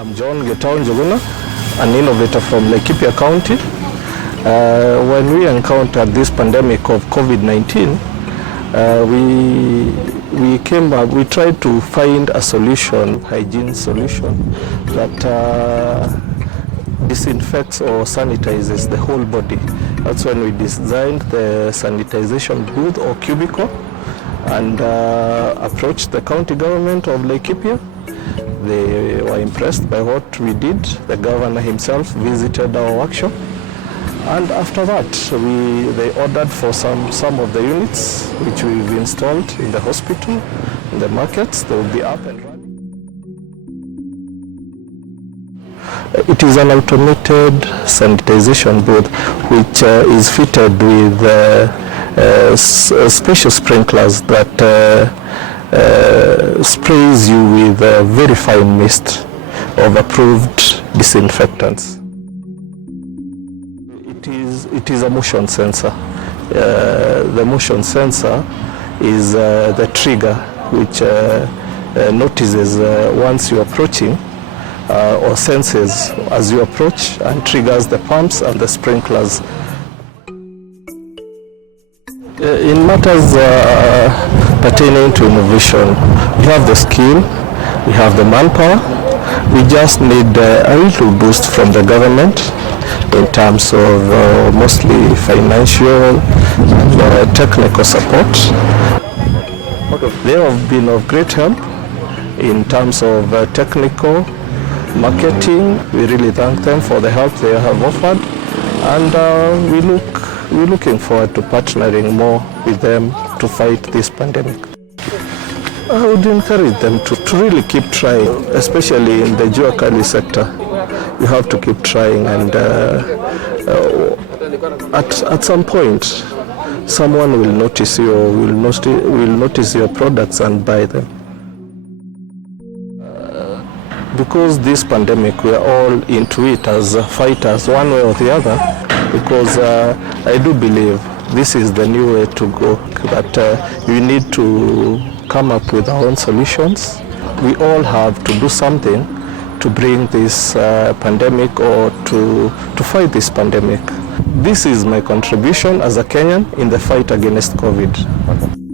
I'm John Gitau, an innovator from Laikipia County. When we encountered this pandemic of COVID-19, we tried to find a solution, hygiene solution, that disinfects or sanitizes the whole body. That's when we designed the sanitization booth or cubicle and approached the county government of Laikipia. They were impressed by what we did. The governor himself visited our workshop, and after that they ordered for some of the units which we've installed in the hospital, in the markets. They will be up and running. It is an automated sanitization booth which is fitted with special sprinklers that sprays you with very fine mist of approved disinfectants. It is a motion sensor. The motion sensor is the trigger which notices once you're approaching or senses as you approach and triggers the pumps and the sprinklers. In matters pertaining to innovation, we have the skill, we have the manpower. We just need a little boost from the government in terms of mostly financial and technical support. They have been of great help in terms of technical marketing. We really thank them for the help they have offered, and we're looking forward to partnering more with them to fight this pandemic. I would encourage them to really keep trying, especially in the Juakali sector. You have to keep trying, and at some point, someone will notice you, or will notice your products and buy them. Because this pandemic, we are all into it as fighters, one way or the other, because I do believe this is the new way to go, that we need to come up with our own solutions. We all have to do something to bring this pandemic, or to fight this pandemic. This is my contribution as a Kenyan in the fight against COVID.